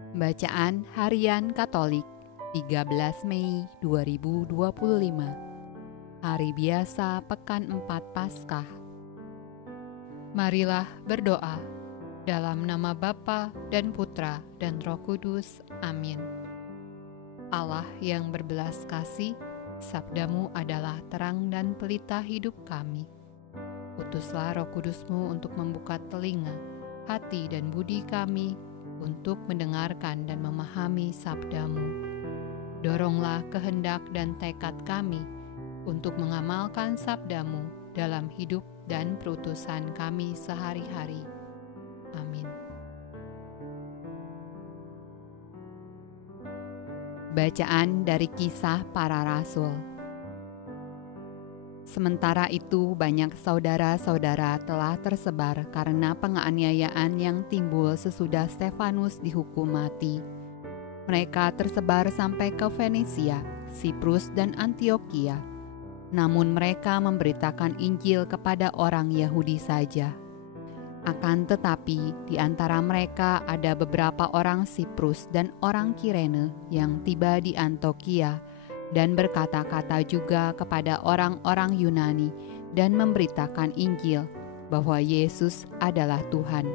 Bacaan Harian Katolik 13 Mei 2025. Hari biasa Pekan 4 Paskah. Marilah berdoa dalam nama Bapa dan Putra dan Roh Kudus. Amin. Allah yang berbelas kasih, sabdamu adalah terang dan pelita hidup kami. Utuslah Roh Kudusmu untuk membuka telinga, hati dan budi kami untuk mendengarkan dan memahami sabdamu. Doronglah kehendak dan tekad kami untuk mengamalkan sabdamu dalam hidup dan perutusan kami sehari-hari. Amin. Bacaan dari Kisah Para Rasul. Sementara itu, banyak saudara-saudara telah tersebar karena penganiayaan yang timbul sesudah Stefanus dihukum mati. Mereka tersebar sampai ke Fenisia, Siprus, dan Antiokhia. Namun mereka memberitakan Injil kepada orang Yahudi saja. Akan tetapi, di antara mereka ada beberapa orang Siprus dan orang Kirene yang tiba di Antiokhia dan berkata-kata juga kepada orang-orang Yunani dan memberitakan Injil bahwa Yesus adalah Tuhan.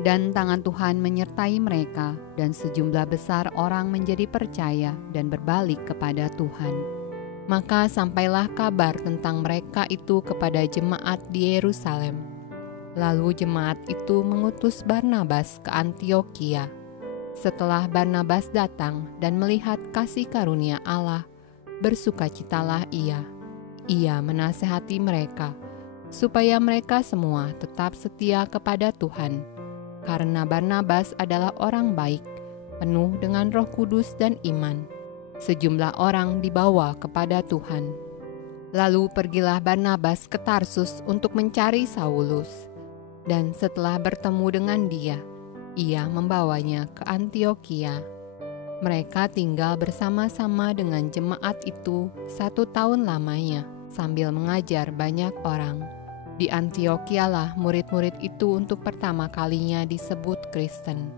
Dan tangan Tuhan menyertai mereka, dan sejumlah besar orang menjadi percaya dan berbalik kepada Tuhan. Maka sampailah kabar tentang mereka itu kepada jemaat di Yerusalem. Lalu jemaat itu mengutus Barnabas ke Antiokhia. Setelah Barnabas datang dan melihat kasih karunia Allah, bersukacitalah ia. Ia menasehati mereka, supaya mereka semua tetap setia kepada Tuhan, karena Barnabas adalah orang baik, penuh dengan Roh Kudus dan iman. Sejumlah orang dibawa kepada Tuhan. Lalu pergilah Barnabas ke Tarsus untuk mencari Saulus, dan setelah bertemu dengan dia, ia membawanya ke Antiokhia. Mereka tinggal bersama-sama dengan jemaat itu 1 tahun lamanya, sambil mengajar banyak orang. Di Antiokhialah murid-murid itu untuk pertama kalinya disebut Kristen.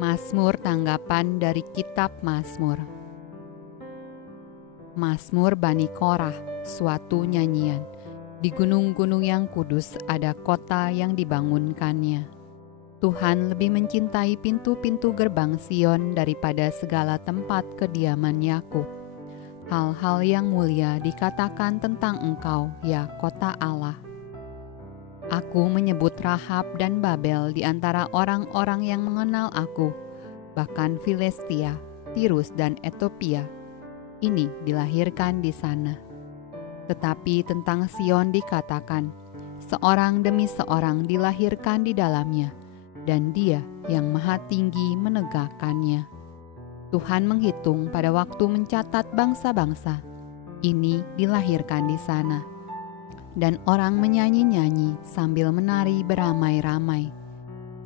Mazmur tanggapan dari Kitab Mazmur. Mazmur Bani Korah, suatu nyanyian. Di gunung-gunung yang kudus ada kota yang dibangunkannya. Tuhan lebih mencintai pintu-pintu gerbang Sion daripada segala tempat kediaman Yakub. Hal-hal yang mulia dikatakan tentang Engkau, ya kota Allah. Aku menyebut Rahab dan Babel di antara orang-orang yang mengenal aku, bahkan Filistia, Tirus dan Ethiopia. Ini dilahirkan di sana. Tetapi tentang Sion dikatakan, seorang demi seorang dilahirkan di dalamnya, dan Dia yang Maha Tinggi menegakkannya. Tuhan menghitung pada waktu mencatat bangsa-bangsa. Ini dilahirkan di sana. Dan orang menyanyi-nyanyi sambil menari beramai-ramai.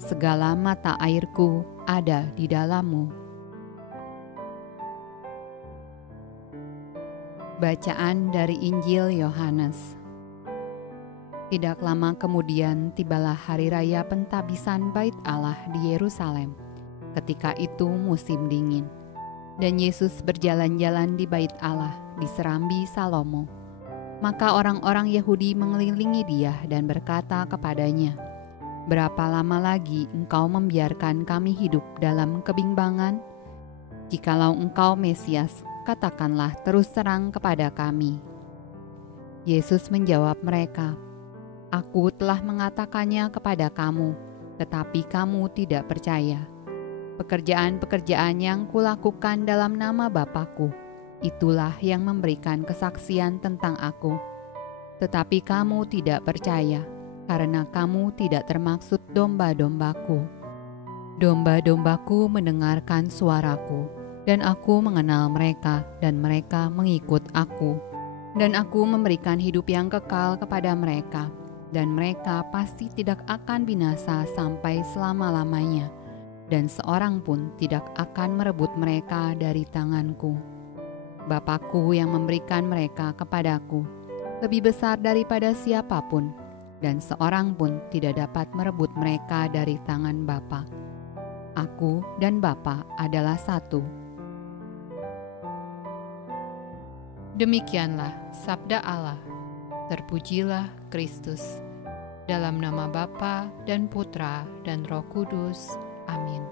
Segala mata airku ada di dalammu. Bacaan dari Injil Yohanes. Tidak lama kemudian tibalah hari raya pentabisan Bait Allah di Yerusalem. Ketika itu musim dingin, dan Yesus berjalan-jalan di Bait Allah di serambi Salomo. Maka orang-orang Yahudi mengelilingi dia dan berkata kepadanya, "Berapa lama lagi engkau membiarkan kami hidup dalam kebimbangan? Jikalau engkau Mesias, katakanlah terus terang kepada kami." Yesus menjawab mereka, "Aku telah mengatakannya kepada kamu, tetapi kamu tidak percaya. Pekerjaan-pekerjaan yang kulakukan dalam nama Bapa-Ku, itulah yang memberikan kesaksian tentang aku. Tetapi kamu tidak percaya, karena kamu tidak termaksud domba-dombaku. Domba-dombaku mendengarkan suaraku, dan aku mengenal mereka, dan mereka mengikut aku. Dan aku memberikan hidup yang kekal kepada mereka, dan mereka pasti tidak akan binasa sampai selama-lamanya, dan seorang pun tidak akan merebut mereka dari tanganku. Bapa-Ku yang memberikan mereka kepadaku lebih besar daripada siapapun, dan seorang pun tidak dapat merebut mereka dari tangan Bapa. Aku dan Bapa adalah satu. Demikianlah sabda Allah. Terpujilah Kristus. Dalam nama Bapa dan Putra dan Roh Kudus. Amin.